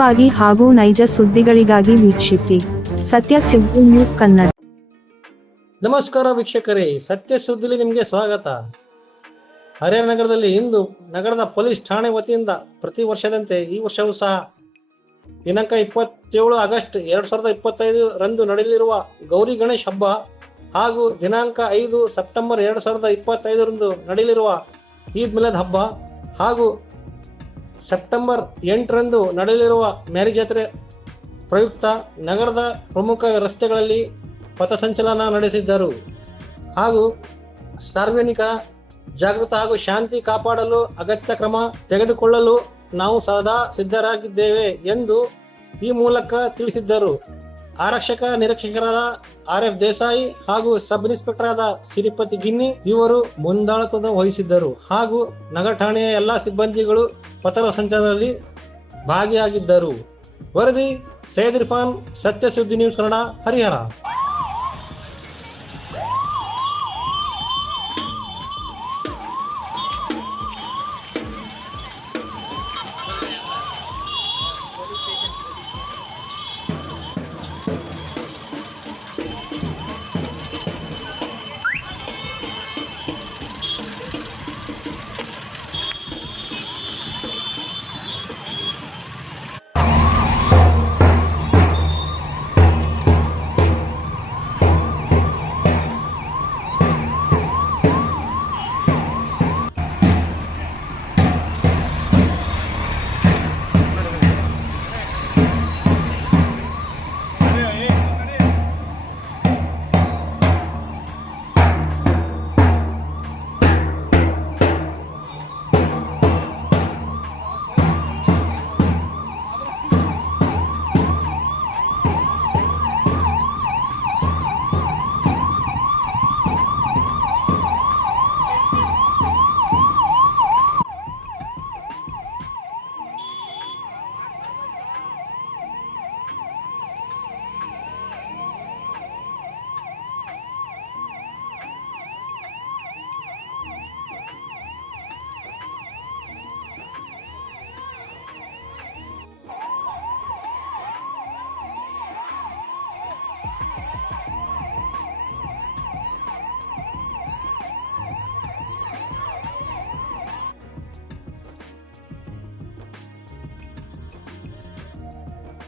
ವಾಗಿ ಹಾಗೂ ನೈಜ ಸುದ್ದಿಗಳಿಗಾಗಿ ವೀಕ್ಷಿಸಿ ಸತ್ಯ ಸುದ್ದಿ ನ್ಯೂಸ್ ಕನ್ನಡ. ನಮಸ್ಕಾರ ವೀಕ್ಷಕರೇ, ಸತ್ಯ ಸುದ್ದಿಲಿ ನಿಮಗೆ ಸ್ವಾಗತ. ಹರಿಹರ ನಗರದಲ್ಲಿ ಇಂದು ನಗರದ ಪೊಲೀಸ್ ಠಾಣೆ ವತಿಯಿಂದ ಪ್ರತಿ ವರ್ಷದಂತೆ ಈ ವರ್ಷವೂ ಸಹ ದಿನಾಂಕ 27 ಆಗಸ್ಟ್ 2025 ರಂದು ನಡೆಯಲಿರುವ ಗೌರಿ ಗಣೇಶ್ ಹಬ್ಬ ಹಾಗೂ ದಿನಾಂಕ 5 ಸೆಪ್ಟೆಂಬರ್ 2025 ರಂದು ನಡೆಯಲಿರುವ ಈದ್ ಮಿಲಾದ್ ಹಬ್ಬ ಹಾಗೂ ಸೆಪ್ಟೆಂಬರ್ 8 ರಂದು ನಡೆಯಲಿರುವ ಮ್ಯಾರಿ ಜಾತ್ರೆ ಪ್ರಯುಕ್ತ ನಗರದ ಪ್ರಮುಖ ರಸ್ತೆಗಳಲ್ಲಿ ಪಥಸಂಚಲನ ನಡೆಸಿದ್ದರು. ಹಾಗೂ ಸಾರ್ವಜನಿಕ ಜಾಗೃತ ಹಾಗೂ ಶಾಂತಿ ಕಾಪಾಡಲು ಅಗತ್ಯ ಕ್ರಮ ತೆಗೆದುಕೊಳ್ಳಲು ನಾವು ಸದಾ ಸಿದ್ಧರಾಗಿದ್ದೇವೆ ಎಂದು ಈ ಮೂಲಕ ತಿಳಿಸಿದ್ದರು. ಆರಕ್ಷಕ ನಿರೀಕ್ಷಕರಾದ RF ದೇಸಾಯಿ ಹಾಗೂ ಸಬ್ ಇನ್ಸ್ಪೆಕ್ಟರ್ ಆದ ಸಿರಿಪತಿ ಗಿನ್ನಿ ಇವರು ಮುಂದಾಳತ್ವ ವಹಿಸಿದ್ದರು. ಹಾಗೂ ನಗರ ಠಾಣೆಯ ಎಲ್ಲಾ ಸಿಬ್ಬಂದಿಗಳು ಪಥ ಸಂಚಲನದಲ್ಲಿ ಭಾಗಿಯಾಗಿದ್ದರು. ವರದಿ ಸೈಯದ್ ಇರ್ಫಾನ್, ಸತ್ಯ ಸುದ್ದಿ ನ್ಯೂಸ್ ಕನ್ನಡ, ಹರಿಹರ.